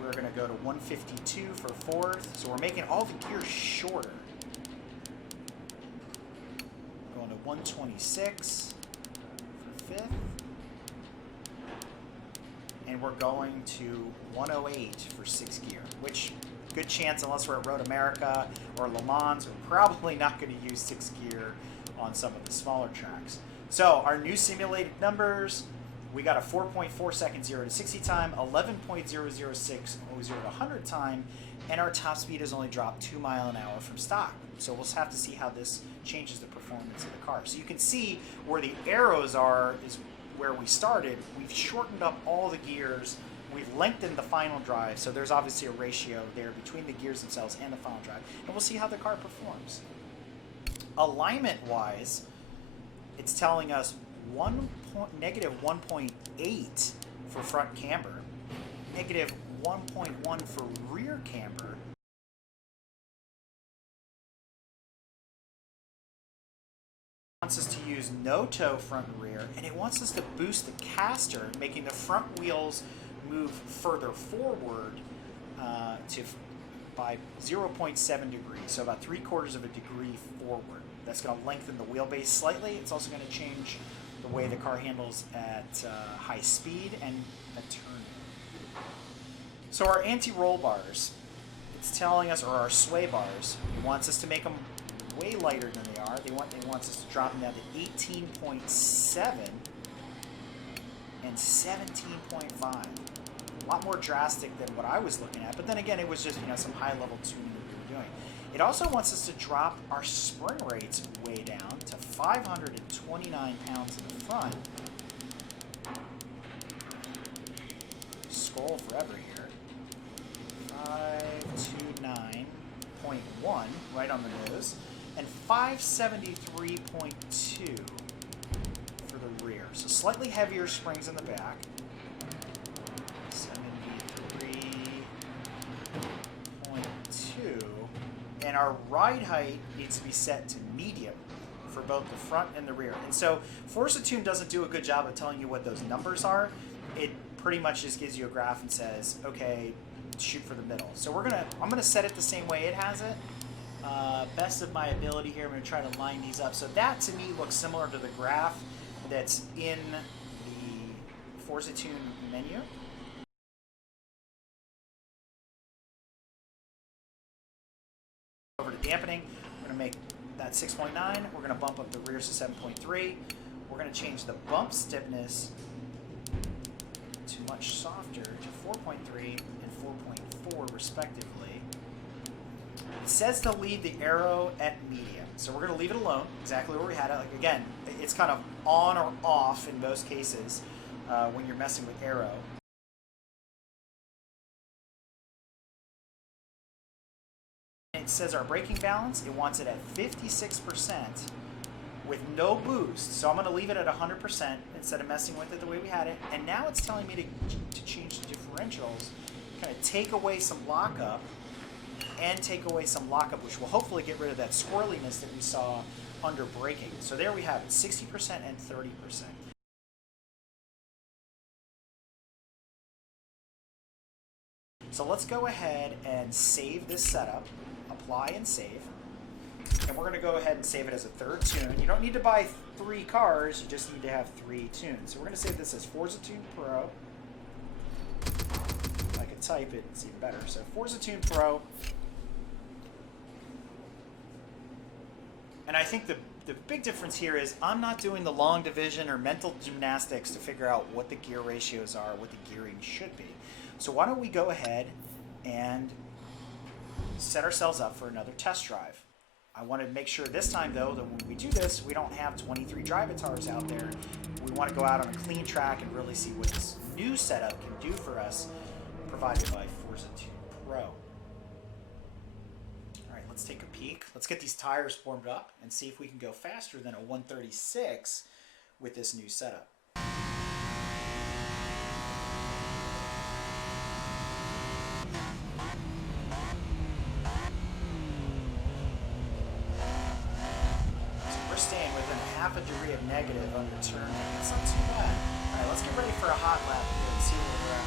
We're going to go to 152 for fourth. So we're making all the gears shorter. Going to 126 for fifth. And we're going to 108 for sixth gear, which good chance, unless we're at Road America or Le Mans, we're probably not going to use sixth gear on some of the smaller tracks. So our new simulated numbers, we got a 4.4 second 0 to 60 time, 11.006 0 to 100 time, and our top speed has only dropped 2 miles an hour from stock. So we'll have to see how this changes the performance of the car. So you can see where the arrows are is where we started. We've shortened up all the gears. We've lengthened the final drive, so there's obviously a ratio there between the gears themselves and the final drive, and we'll see how the car performs. Alignment-wise, it's telling us negative 1.8 for front camber, negative 1.1 for rear camber, it wants us to use no toe front and rear, and it wants us to boost the caster, making the front wheels move further forward by 0.7 degrees, so about 3/4 of a degree forward. That's going to lengthen the wheelbase slightly. It's also going to change the the way the car handles at high speed and a turn. So our anti-roll bars, it's telling us, or our sway bars, it wants us to make them way lighter than they are. It wants us to drop them down to 18.7 and 17.5. A lot more drastic than what I was looking at, but then again, it was just, you know, some high-level tuning that we were doing. It also wants us to drop our spring rates way down to 529 pounds in the front. Scroll forever here. 529.1 right on the nose, and 573.2 for the rear. So slightly heavier springs in the back. 73.2. And our ride height needs to be set to medium for both the front and the rear. And so Forza Tune doesn't do a good job of telling you what those numbers are. It pretty much just gives you a graph and says, okay, shoot for the middle. So I'm gonna set it the same way it has it. Best of my ability here, I'm gonna try to line these up. So that to me looks similar to the graph that's in the Forza Tune menu. Over to dampening, we're gonna make that 6.9. We're gonna bump up the rears to 7.3. We're gonna change the bump stiffness to much softer to 4.3 and 4.4 respectively. It says to leave the aero at medium, so we're going to leave it alone, exactly where we had it. Like, again, it's kind of on or off in most cases when you're messing with aero. It says our braking balance, it wants it at 56% with no boost, so I'm going to leave it at 100% instead of messing with it the way we had it. And now it's telling me to change the differentials, kind of take away some lockup and take away some lockup, which will hopefully get rid of that squirreliness that we saw under braking. So there we have it, 60% and 30%. So let's go ahead and save this setup, apply and save. And we're going to go ahead and save it as a third tune. You don't need to buy 3 cars, you just need to have 3 tunes. So we're going to save this as Forza Tune Pro. If I could type it, it's even better. So Forza Tune Pro. And I think the big difference here is I'm not doing the long division or mental gymnastics to figure out what the gear ratios are, what the gearing should be. So why don't we go ahead and set ourselves up for another test drive. I want to make sure this time, though, that when we do this, we don't have 23 drivatars out there. We want to go out on a clean track and really see what this new setup can do for us, provided by Forza Tune Pro. All right, let's take a peek. Let's get these tires warmed up and see if we can go faster than a 136 with this new setup. Staying within half a degree of negative under turn. That's not too bad. All right, let's get ready for a hot lap here and see where we're at.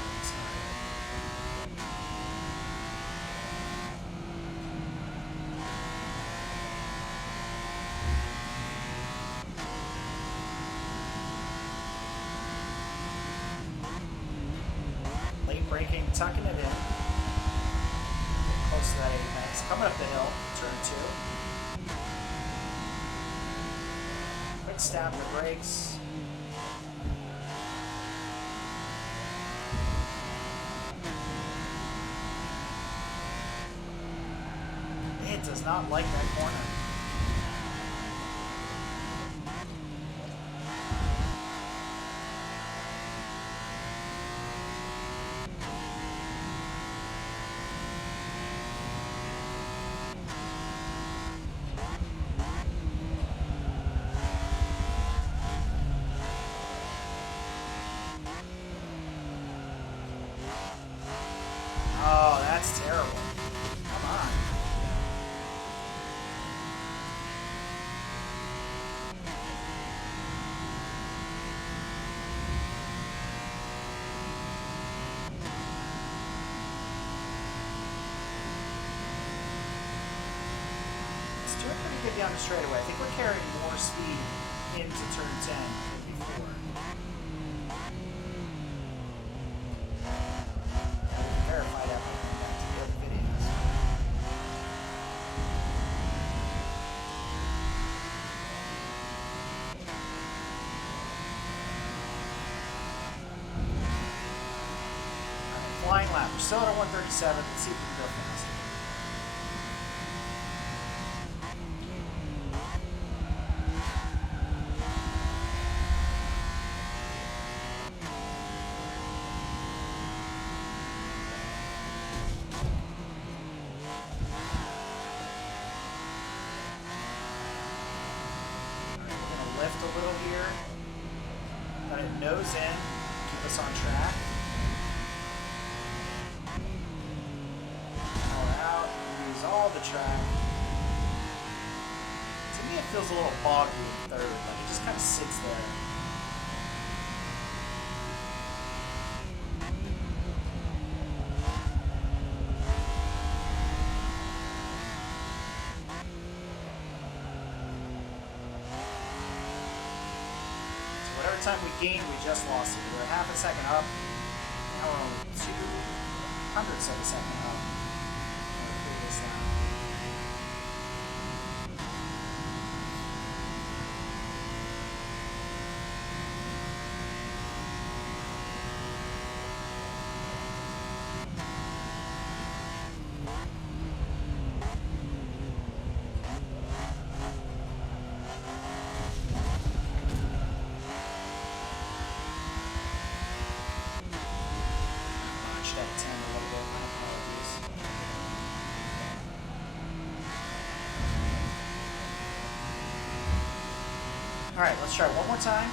Late braking, tucking it in. Close to that apex. Coming up the hill, turn 2. Quick stab the brakes. It does not like that corner. Oh, that's terrible. Come on. It's doing pretty good down the straightaway. I think we're carrying more speed into turn 10 than before. Verify that by going back to the other videos. Alright, flying lap. We're still at 137. Let's see if we can go faster. Lift a little here, let it nose in, keep us on track. Power out, use all the track. To me it feels a little boggy in third, like it just kind of sits there. Whatever time we gained, we just lost it. We were half a second up. Now we're only 2/100 of a second up. Previous lap. All right, let's try one more time.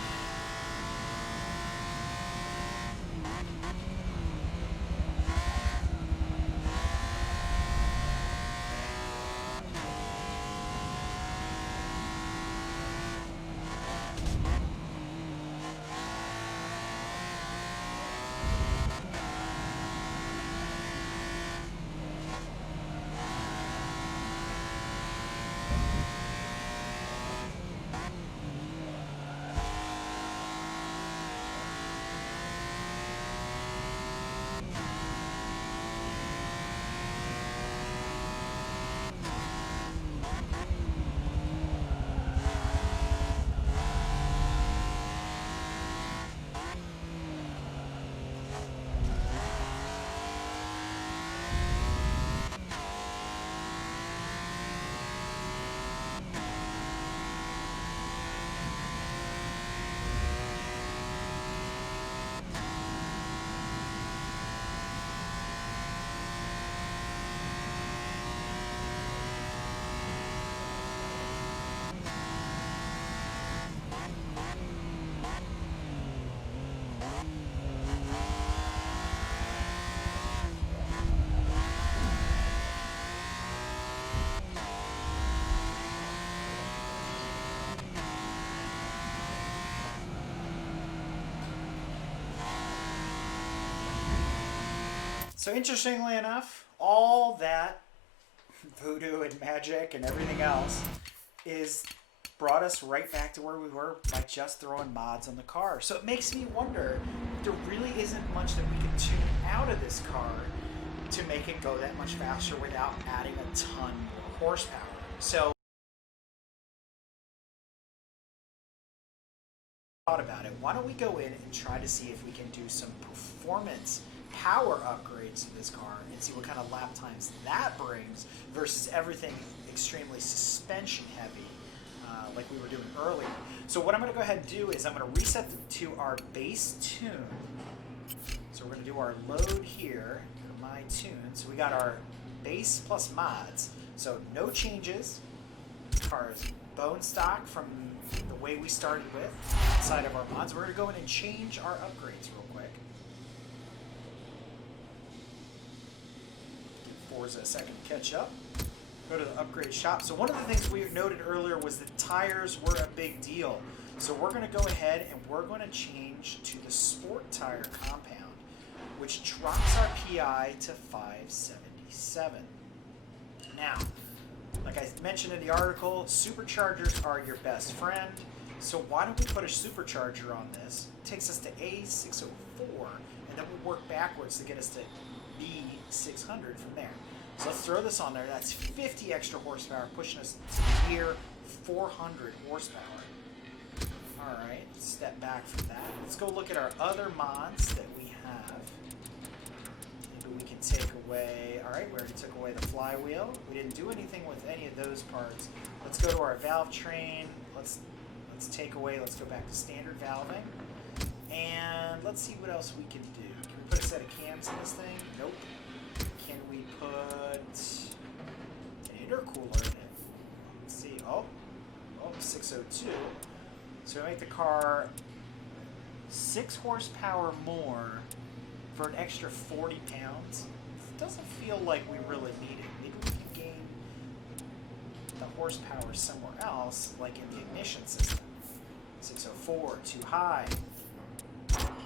So interestingly enough, all that voodoo and magic and everything else is brought us right back to where we were by just throwing mods on the car. So it makes me wonder if there really isn't much that we can tune out of this car to make it go that much faster without adding a ton more horsepower. So thought about it. Why don't we go in and try to see if we can do some performance power upgrades to this car and see what kind of lap times that brings versus everything extremely suspension heavy like we were doing earlier. So what I'm going to go ahead and do is I'm going to reset to our base tune. So we're going to do our load here, my tune. So we got our base plus mods. So no changes. Car is bone stock from the way we started with inside of our mods. We're going to go in and change our upgrades real quick. Forza a second to catch up. Go to the upgrade shop. So one of the things we noted earlier was that tires were a big deal. So we're going to go ahead and we're going to change to the sport tire compound, which drops our PI to 577. Now, like I mentioned in the article, superchargers are your best friend. So why don't we put a supercharger on this? It takes us to A604, and then we'll work backwards to get us to B600 from there. So let's throw this on there. That's 50 extra horsepower, pushing us to near 400 horsepower. All right, step back from that. Let's go look at our other mods that we have. Maybe we can take away, all right, we already took away the flywheel. We didn't do anything with any of those parts. Let's go to our valve train. Let's take away, let's go back to standard valving. And let's see what else we can do. Can we put a set of cams in this thing? Nope. Can we put an intercooler in it? Let's see, oh, 602. So we make the car 6 horsepower more for an extra 40 pounds. It doesn't feel like we really need it. Maybe we can gain the horsepower somewhere else, like in the ignition system. 604, too high.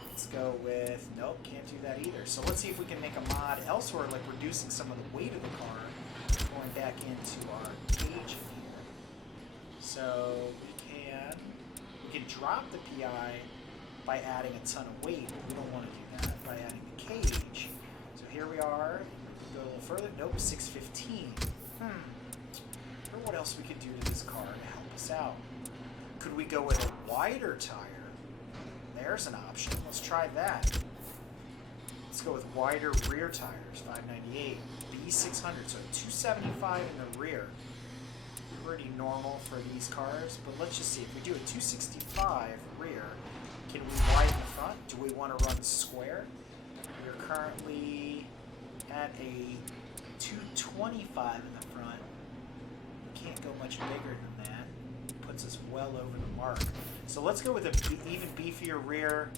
Let's go with, nope, can't do that either. So let's see if we can make a mod elsewhere, like reducing some of the weight of the car, going back into our cage in here. So we can drop the PI by adding a ton of weight, but we don't want to do that by adding the cage. So here we are, go a little further, nope, 615. I wonder what else we could do to this car to help us out. Could we go with a wider tire? There's an option. Let's try that. Let's go with wider rear tires, 598, B600, so 275 in the rear. Pretty normal for these cars, but let's just see. If we do a 265 rear, can we widen the front? Do we want to run square? We're currently at a 225 in the front. We can't go much bigger than that. Puts us well over the mark. So let's go with an even beefier rear.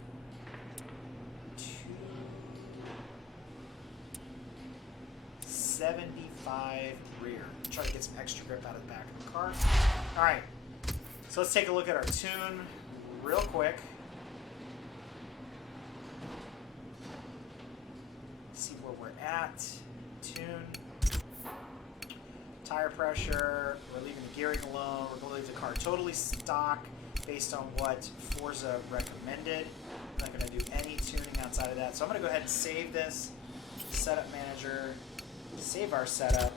275 rear. Try to get some extra grip out of the back of the car. All right. So let's take a look at our tune real quick. See where we're at. Tune. Tire pressure, we're leaving the gearing alone, we're going to leave the car totally stock based on what Forza recommended. I'm not going to do any tuning outside of that. So I'm going to go ahead and save this, setup manager, save our setup.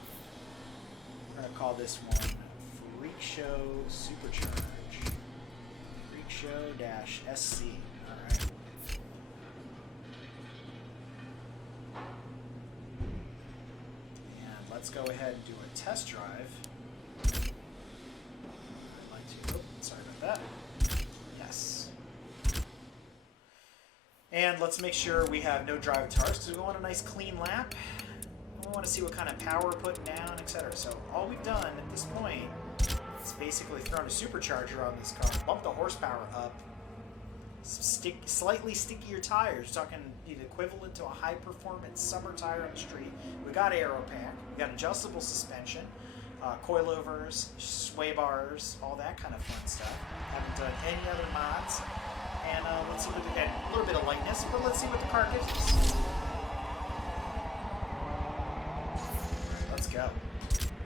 We're going to call this one Freak Show Supercharge. Freak Show-SC. All right. Let's go ahead and do a test drive. I'd like to, oh, sorry about that. Yes. And let's make sure we have no drive tires because we want a nice clean lap. We want to see what kind of power we're putting down, etc. So all we've done at this point is basically thrown a supercharger on this car, bumped the horsepower up, slightly stickier tires, talking the equivalent to a high-performance summer tire on the street. We got aero pack, we got adjustable suspension, coilovers, sway bars, all that kind of fun stuff. Haven't done any other mods, and let's see what we get. A little bit of lightness, but let's see what the car gives us. Let's go.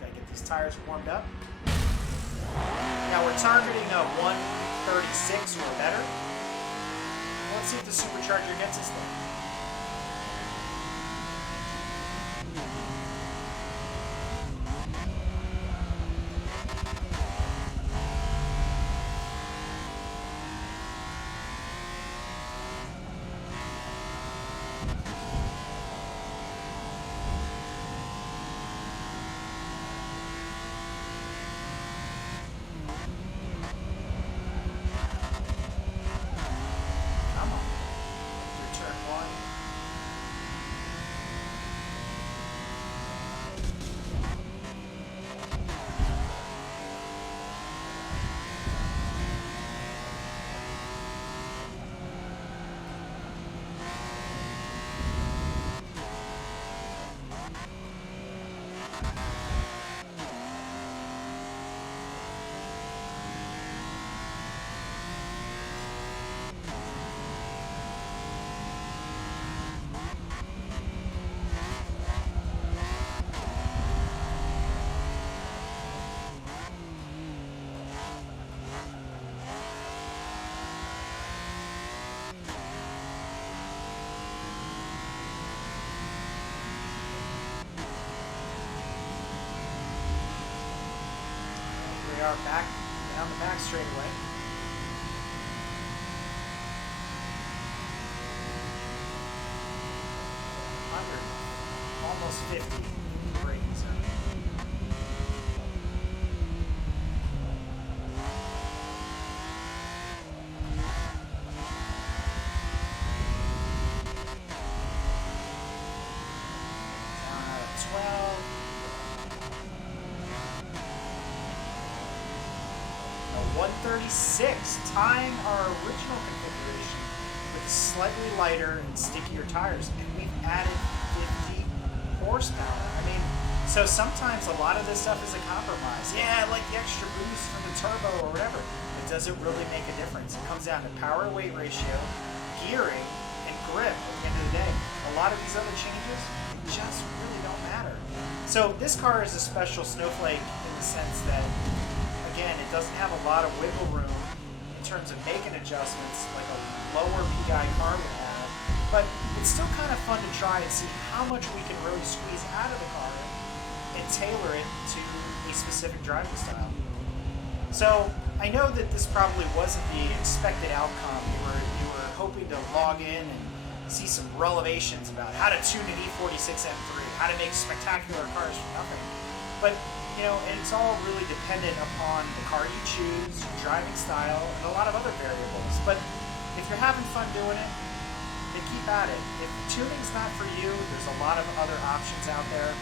Gotta get these tires warmed up. Now we're targeting a 136 or better. Let's see if the supercharger gets us there. Turn one. we are back down the back straightaway. 100, almost 50 braking zone. Down out of 12. 136, tying our original configuration with slightly lighter and stickier tires, and we've added 50 horsepower. I mean, so sometimes a lot of this stuff is a compromise. Yeah, I like the extra boost from the turbo or whatever. It doesn't really make a difference. It comes down to power to weight ratio, gearing, and grip at the end of the day. A lot of these other changes just really don't matter. So this car is a special snowflake in the sense that, again, it doesn't have a lot of wiggle room in terms of making adjustments like a lower PI car would have, but it's still kind of fun to try and see how much we can really squeeze out of the car and tailor it to a specific driving style. So I know that this probably wasn't the expected outcome. You were hoping to log in and see some revelations about how to tune an E46 M3, how to make spectacular cars from nothing. But you know, it's all really dependent upon the car you choose, your driving style, and a lot of other variables. But if you're having fun doing it, then keep at it. If tuning's not for you, there's a lot of other options out there.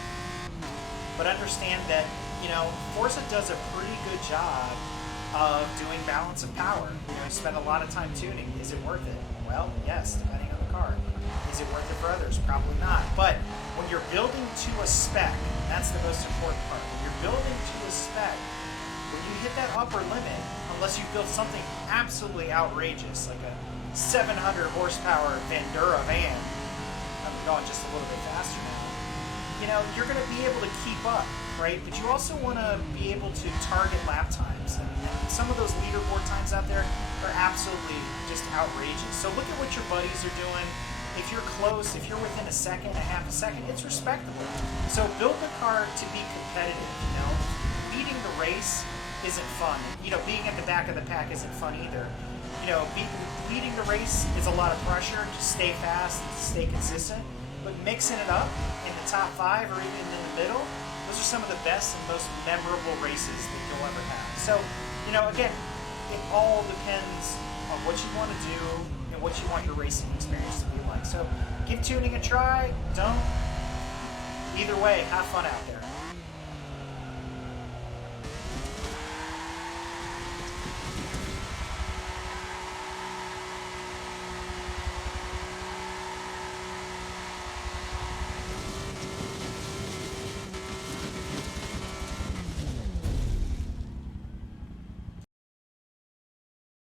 But understand that, you know, Forza does a pretty good job of doing balance of power. You know, you spend a lot of time tuning. Is it worth it? Well, yes, depending on the car. Is it worth it for others? Probably not. But when you're building to a spec, that's the most important part. When you're building to a spec, when you hit that upper limit, unless you build something absolutely outrageous, like a 700 horsepower Vandura van, I'm going just a little bit faster now, you know, you're going to be able to keep up, right? But you also want to be able to target lap times. And some of those leaderboard times out there are absolutely just outrageous. So look at what your buddies are doing. If you're close, if you're within a second, a half a second, it's respectable. So build the car to be competitive, you know. Leading the race isn't fun. You know, being at the back of the pack isn't fun either. You know, leading the race is a lot of pressure to stay fast and to stay consistent. But mixing it up in the top 5 or even in the middle, those are some of the best and most memorable races that you'll ever have. So, you know, again, it all depends on what you want to do and what you want your racing experience to be like. So give tuning a try, don't. Either way, have fun out there.